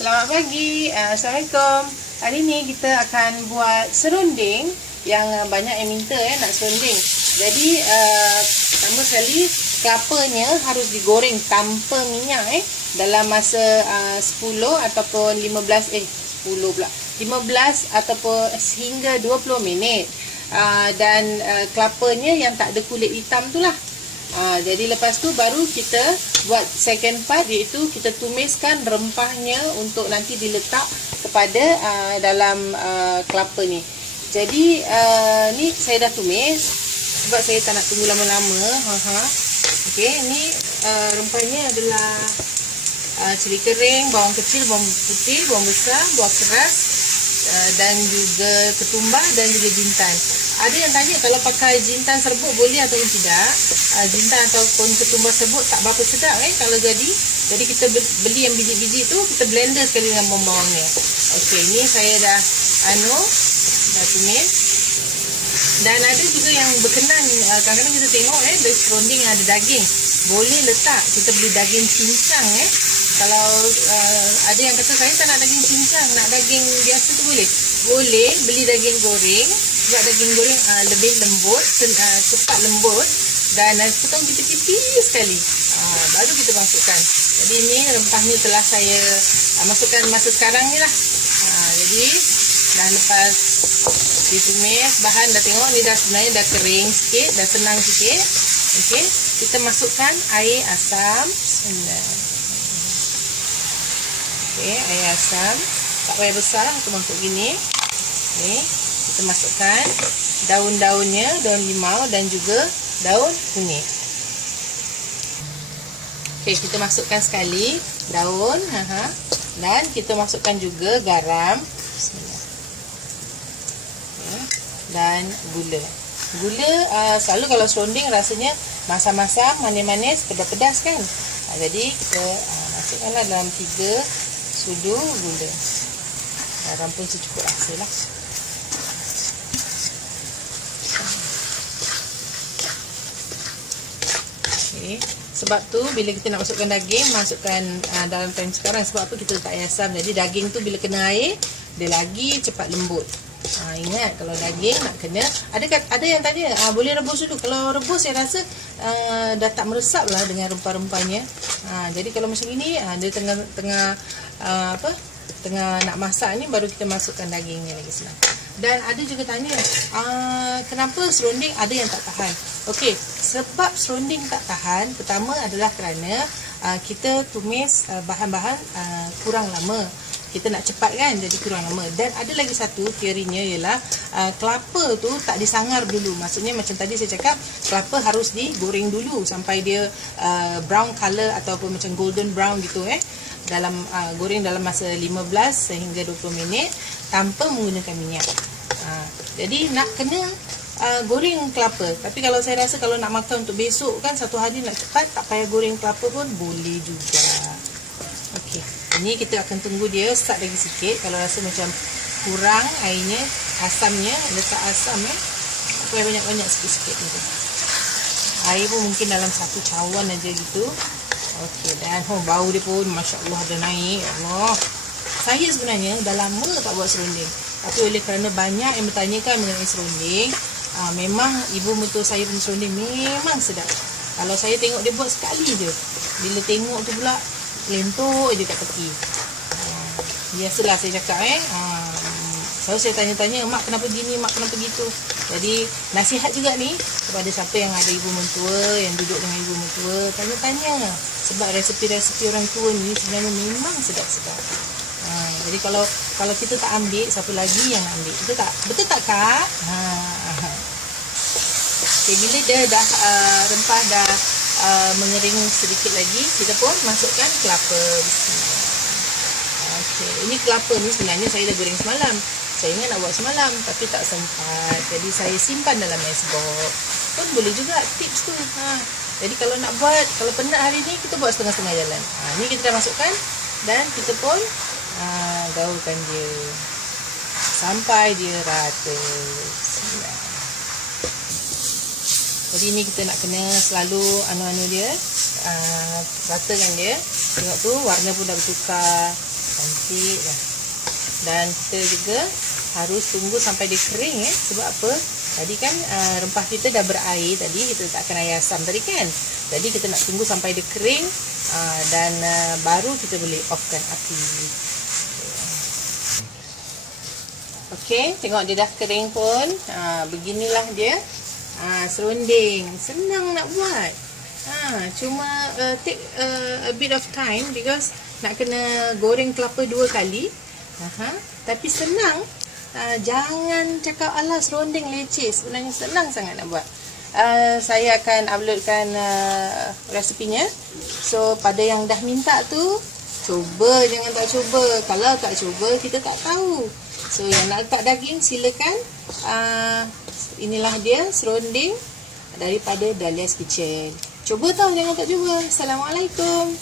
Selamat pagi, Assalamualaikum. Hari ni kita akan buat serunding yang banyak yang minta nak serunding. Jadi pertama sekali kelapanya harus digoreng tanpa minyak dalam masa 10 ataupun 15 ataupun hingga 20 minit. Dan kelapanya yang tak ada kulit hitam tu lah. Jadi lepas tu baru kita buat second part, iaitu kita tumiskan rempahnya untuk nanti diletak kepada dalam kelapa ni. Jadi ni saya dah tumis sebab saya tak nak tunggu lama-lama. Okey, ni rempahnya adalah cili kering, bawang kecil, bawang putih, bawang besar, buah keras, dan juga ketumbar dan juga jintan. Ada yang tanya kalau pakai jintan serbuk boleh atau tidak. Jintan ataupun ketumbar serbuk tak berapa sedap kalau jadi. Jadi kita beli yang biji-biji tu, kita blender sekali dengan bawang-bawangnya. Okey, ni saya dah dah tumis. Dan ada juga yang berkenan, kadang-kadang kita tengok dari serunding ada daging. Boleh letak, kita beli daging cincang Kalau ada yang kata saya tak nak daging cincang, nak daging biasa tu boleh. Boleh beli daging goreng, sebab daging goreng lebih lembut, cepat lembut, dan potong tipis-tipis sekali. Baru kita masukkan. Jadi ni rempahnya telah saya masukkan masa sekarang ni lah. Jadi dah lepas ditumis, bahan dah tengok ni dah sebenarnya dah kering sikit, dah senang sikit. Okey, kita masukkan air asam. Okey, air asam tak payah besar lah, kita masuk gini. Okey, kita masukkan daun-daunnya, daun limau dan juga daun kunyit. Okey, kita masukkan sekali daun, dan kita masukkan juga garam. Bismillah. Okay. Dan gula. Gula selalu kalau serunding rasanya masam-masam, manis-manis, pedas-pedas kan. Jadi kita masukkanlah dalam 3 sudu gula. Garam pun secukup rasa lah. Okay. Sebab tu bila kita nak masukkan daging, masukkan dalam time sekarang. Sebab apa kita letak air asam. Jadi daging tu bila kena air, dia lagi cepat lembut. Ingat kalau daging nak kena, ada yang tanya boleh rebus dulu. Kalau rebus saya rasa dah tak meresap lah dengan rempah-rempahnya. Jadi kalau macam ini dia tengah nak masak ni, baru kita masukkan dagingnya lagi senang. Dan ada juga tanya kenapa serunding ada yang tak tahan. Okey, sebab serunding tak tahan, pertama adalah kerana kita tumis bahan-bahan kurang lama. Kita nak cepat kan, jadi kurang lama. Dan ada lagi satu teorinya ialah kelapa tu tak disangar dulu. Maksudnya macam tadi saya cakap, kelapa harus digoreng dulu sampai dia brown color ataupun macam golden brown gitu dalam goreng dalam masa 15 sehingga 20 minit tanpa menggunakan minyak. Jadi nak kena goreng kelapa. Tapi kalau saya rasa kalau nak makan untuk besok kan, satu hari nak cepat, tak payah goreng kelapa pun boleh juga. Okey, ini kita akan tunggu dia start lagi sikit. Kalau rasa macam kurang airnya, asamnya, letak asam tak payah banyak-banyak, sikit-sikit gitu. Air pun mungkin dalam 1 cawan aja gitu. Okey, dan bau dia pun masya-Allah dah naik. Allah. Saya sebenarnya dah lama tak buat serunding. Tapi oleh kerana banyak yang bertanyakan mengenai serunding, memang ibu mertua saya punya serunding memang sedap. Kalau saya tengok dia buat sekali je, bila tengok tu pula lentok je kat tepi. Biasalah saya cakap selalu saya tanya-tanya, mak kenapa gini, mak kenapa gitu. Jadi nasihat juga ni kepada siapa yang ada ibu mentua, yang duduk dengan ibu mentua, tanya-tanya. Sebab resepi-resepi orang tua ni sebenarnya memang sedap-sedap. Jadi kalau kita tak ambil, siapa lagi yang nak ambil? Betul tak Kak? Okay, bila dia dah rempah dah mengering sedikit lagi, kita pun masukkan kelapa. Bismillah. Okey, ini kelapa ni sebenarnya saya dah goreng semalam. Saya ingat nak buat semalam tapi tak sempat. Jadi saya simpan dalam ice box. Pun boleh juga tips tu. Jadi kalau nak buat, kalau penat hari ni, kita buat setengah-setengah jalan. Ni kita dah masukkan dan kita pun gaulkan dia sampai dia rata. Bismillah. Jadi ni kita nak kena selalu anu dia, ratakan dia. Tengok tu warna pun dah bertukar. cantik dah. Dan kita juga harus tunggu sampai dia kering sebab apa? Tadi kan rempah kita dah berair tadi, kita letakkan air asam tadi kan. Jadi kita nak tunggu sampai dia kering dan baru kita boleh offkan api. Okey, tengok dia dah kering pun. Beginilah dia. Serunding. Senang nak buat. Cuma take a bit of time because nak kena goreng kelapa 2 kali. Tapi senang. Jangan cakap alah serunding leceh. Sebenarnya senang sangat nak buat. Saya akan uploadkan resepinya. So pada yang dah minta tu, cuba, jangan tak cuba. Kalau tak cuba, kita tak tahu. So yang nak letak daging silakan. Inilah dia serunding daripada Dahlia's Kitchen. Cuba tahu, jangan tak cuba. Assalamualaikum.